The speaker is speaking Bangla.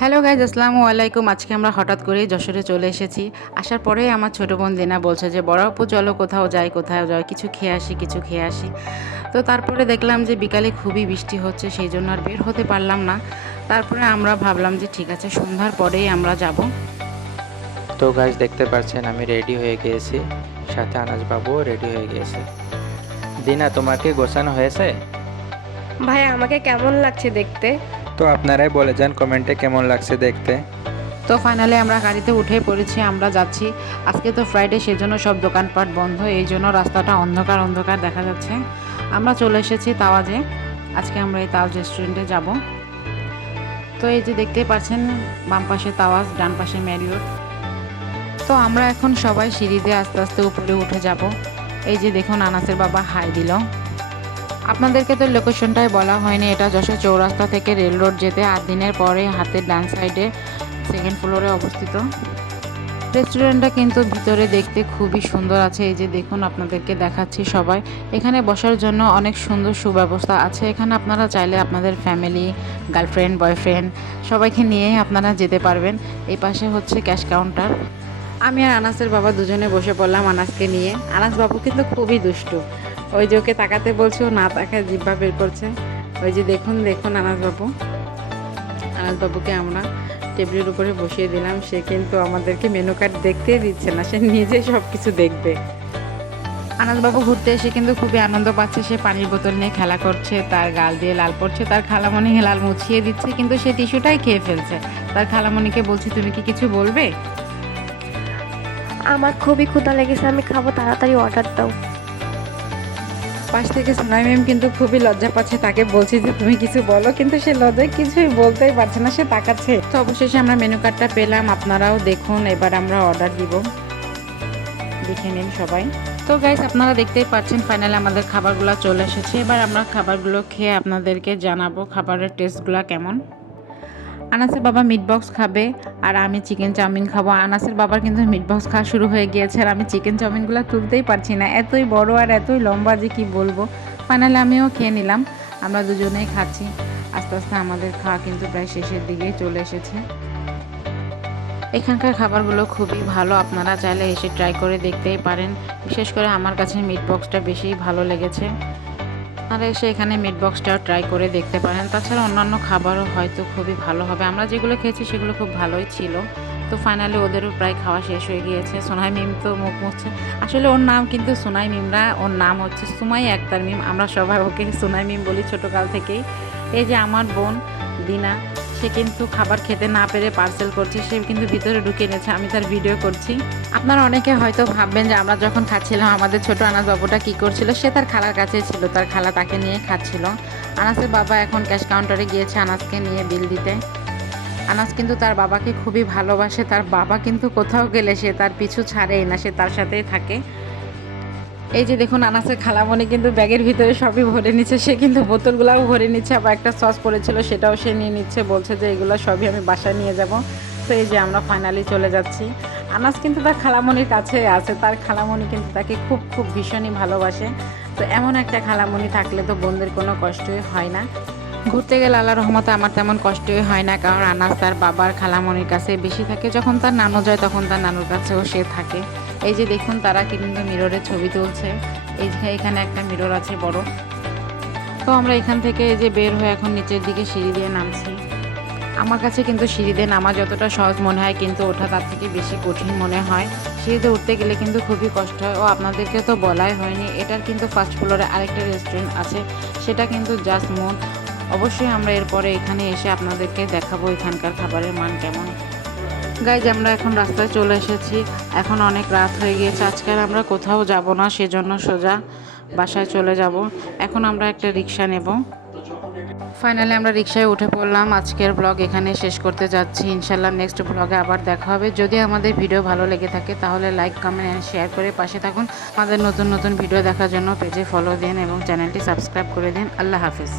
হ্যালো গাইজ আসসালামু আলাইকুম। আজকে আমরা হঠাৎ করে যশোরে চলে এসেছি। আসার পরেই আমার ছোটো বোন দিনা বলছে যে বড় আপু চলো কোথাও যাই কোথাও যাই কিছু খেয়ে আসি কিছু খেয়ে আসি। তো তারপরে দেখলাম যে বিকালে খুবই বৃষ্টি হচ্ছে সেই জন্য আর বের হতে পারলাম না। তারপরে আমরা ভাবলাম যে ঠিক আছে সন্ধ্যার পরেই আমরা যাব। তো গাছ দেখতে পাচ্ছেন আমি রেডি হয়ে গিয়েছি। সাথে আনাজ বাবুও রেডি হয়ে গিয়েছে। দিনা তোমাকে গোছানো হয়েছে? ভাই আমাকে কেমন লাগছে দেখতে? তো আপনারাই বলে যান কমেন্টে কেমন লাগছে দেখতে। তো ফাইনালি আমরা গাড়িতে উঠে পড়েছি, আমরা যাচ্ছি। আজকে তো ফ্রাইডে সেজন্য সব দোকানপাট বন্ধ, এই জন্য রাস্তাটা অন্ধকার অন্ধকার দেখা যাচ্ছে। আমরা চলে এসেছি তাওয়াজে, আজকে আমরা এই তাওয়াজ রেস্টুরেন্টে যাব। তো এই যে দেখতেই পাচ্ছেন, বাম পাশে তাওয়াজ, ডান পাশে ম্যারিওট তো আমরা এখন সবাই সিঁড়ি দিয়ে আস্তে আস্তে উপরে উঠে যাব। এই যে দেখুন, আনাসের বাবা হাই দিল। আপনাদেরকে তো লোকেশনটাই বলা হয়নি, এটা যশোর চৌরাস্তা থেকে রেল রোড যেতে আট দিনের পরে হাতের ডান সাইডে সেকেন্ড ফ্লোরে অবস্থিত। রেস্টুরেন্টটা কিন্তু ভিতরে দেখতে খুবই সুন্দর আছে, এই যে দেখুন আপনাদেরকে দেখাচ্ছি সবাই। এখানে বসার জন্য অনেক সুন্দর সুব্যবস্থা আছে, এখানে আপনারা চাইলে আপনাদের ফ্যামিলি গার্লফ্রেন্ড বয়ফ্রেন্ড সবাইকে নিয়েই আপনারা যেতে পারবেন। এই পাশে হচ্ছে ক্যাশ কাউন্টার আমি আর আনাসের বাবা দুজনে বসে পড়লাম আনাসকে নিয়ে। আনাস বাবু কিন্তু খুবই দুষ্টু। ওই যে ওকে তাকাতে বলছে ও না তাকায় জিব্বা বের করছে। ওই যে দেখুন দেখুন আনাস বাবু আনাস বাবুকে আমরা টেবিলের উপরে বসিয়ে দিলাম। সে কিন্তু আমাদেরকে মেনু কার্ড দেখতে দিচ্ছে না সে নিজে সব কিছু দেখবে। আনাসবাবু ঘুরতে এসে কিন্তু খুবই আনন্দ পাচ্ছে। সে পানির বোতল নিয়ে খেলা করছে তার গাল দিয়ে লাল পড়ছে তার খালামণি লাল মুছিয়ে দিচ্ছে কিন্তু সে টিস্যুটাই খেয়ে ফেলছে। তার খালামণিকে বলছি তুমি কি কিছু বলবে? আমার খুবই ক্ষুধা লেগেছে আমি খাব তাড়াতাড়ি অর্ডার দাও। পাশ থেকে সোনাই ম্যাম কিন্তু খুবই লজ্জা পাচ্ছে, তাকে বলছি যে তুমি কিছু বলো, কিন্তু সে লজ্জায় কিছুই বলতেই পারছে না, সে তাকাচ্ছে। তো অবশেষে আমরা মেনু কার্ডটা পেলাম, আপনারাও দেখুন, এবার আমরা অর্ডার দিব। দেখে নিন সবাই। তো গাইজ আপনারা দেখতেই পাচ্ছেন ফাইনালি আমাদের খাবারগুলো চলে এসেছে। এবার আমরা খাবারগুলো খেয়ে আপনাদেরকে জানাব, খাবারের টেস্টগুলো কেমন। আনাসের বাবা মিট বক্স খাবে আর আমি চিকেন চাউমিন খাব। আনাসের বাবার কিন্তু মিট বক্স খাওয়া শুরু হয়ে গিয়েছে আর আমি চিকেন চাউমিনগুলো তুলতেই পারছি না। এতই বড় আর এতই লম্বা যে কি বলব। ফাইনালি আমিও খেয়ে নিলাম। আমরা দুজনেই খাচ্ছি। আস্তে আস্তে আমাদের খাওয়া কিন্তু প্রায় শেষের দিকেই চলে এসেছে। এখানকার খাবারগুলো খুবই ভালো। আপনারা চাইলে এসে ট্রাই করে দেখতেই পারেন। বিশেষ করে আমার কাছে মিট বক্সটা বেশি ভালো লেগেছে। আপনারা এসে এখানে মিট বক্সটাও ট্রাই করে দেখতে পারেন। তাছাড়া অন্যান্য খাবারও হয়তো খুবই ভালো হবে। আমরা যেগুলো খেয়েছি সেগুলো খুব ভালোই ছিল। তো ফাইনালি ওদেরও প্রায় খাওয়া শেষ হয়ে গিয়েছে। সোনাই মিম তো মুখ মুছছে আসলে ওর নাম কিন্তু সোনাই মিমরা, ওর নাম হচ্ছে সুমাই একতার মিম। আমরা সবাই ওকে সোনাই মিম বলি ছোটোকাল থেকেই। এই যে আমার বোন দিনা সে কিন্তু খাবার খেতে না পেরে পার্সেল করছে, সে কিন্তু ভিতরে ঢুকে নিয়েছে আমি তার ভিডিও করছি। আপনারা অনেকে হয়তো ভাববেন যে আমরা যখন খাচ্ছিলাম, আমাদের ছোট আনাজ বাবুটা কী করছিল? সে তার খালার কাছে ছিল, তার খালা তাকে নিয়ে খাচ্ছিল। আনাসের বাবা এখন ক্যাশ কাউন্টারে গিয়েছে আনাসকে নিয়ে বিল দিতে। আনাস কিন্তু তার বাবাকে খুবই ভালোবাসে, তার বাবা কিন্তু কোথাও গেলে সে তার পিছু ছাড়েই না, সে তার সাথেই থাকে। এই যে দেখুন আনাসের খালামণি কিন্তু ব্যাগের ভিতরে সবই ভরে নিচ্ছে। সে কিন্তু বোতলগুলাও ভরে নিচ্ছে, আবার একটা সস পড়েছিল সেটাও সে নিয়ে নিচ্ছে, বলছে যে এগুলো সবই আমি বাসায় নিয়ে যাব। তো এই যে আমরা ফাইনালি চলে যাচ্ছি। আনাস কিন্তু তার খালামণির কাছে আছে, তার খালামণি কিন্তু তাকে খুব খুব ভীষণই ভালোবাসে। তো এমন একটা খালামণি থাকলে তো বোনদের কোনো কষ্টই হয় না। ঘুরতে গেলে আল্লাহ রহমতে আমার তেমন কষ্টই হয় না, কারণ আনাস তার বাবার খালামণির কাছে বেশি থাকে। যখন তার নানু যায়, তখন তার নানুর কাছেও সে থাকে। এই যে দেখুন, তারা কিন্তু মিররের ছবি তুলছে। এই যে এখানে একটা মিরর আছে বড়। তো আমরা এখান থেকে এই যে বের হয়ে এখন নিচের দিকে সিঁড়ি দিয়ে নামছি। আমার কাছে কিন্তু সিঁড়িতে নামা যতটা সহজ মনে হয়, কিন্তু ওঠা তার থেকে বেশি কঠিন মনে হয়। সিঁড়িতে উঠতে গেলে কিন্তু খুবই কষ্ট হয়। ও আপনাদেরকে তো বলাই হয়নি, এটার কিন্তু ফার্স্ট ফ্লোরে আরেকটা রেস্টুরেন্ট আছে। সেটা কিন্তু জাস্ট মন অবশ্যই আমরা এরপরে এখানে এসে আপনাদেরকে দেখাবো এখানকার খাবারের মান কেমন। গাইজ আমরা এখন রাস্তায় চলে এসেছি। এখন অনেক রাত হয়ে গিয়েছে। আজকে আর আমরা কোথাও যাব না, সেজন্য সোজা বাসায় চলে যাব। এখন আমরা একটা রিক্সা নেব। ফাইনালি আমরা রিক্সায় উঠে পড়লাম। আজকের ব্লগ এখানে শেষ করতে যাচ্ছি। ইনশাল্লাহ নেক্সট ব্লগে আবার দেখা হবে। যদি আমাদের ভিডিও ভালো লেগে থাকে, তাহলে লাইক কমেন্ট অ্যান্ড শেয়ার করে পাশে থাকুন। আমাদের নতুন নতুন ভিডিও দেখার জন্য পেজে ফলো দিন এবং চ্যানেলটি সাবস্ক্রাইব করে দিন। আল্লাহ হাফিজ।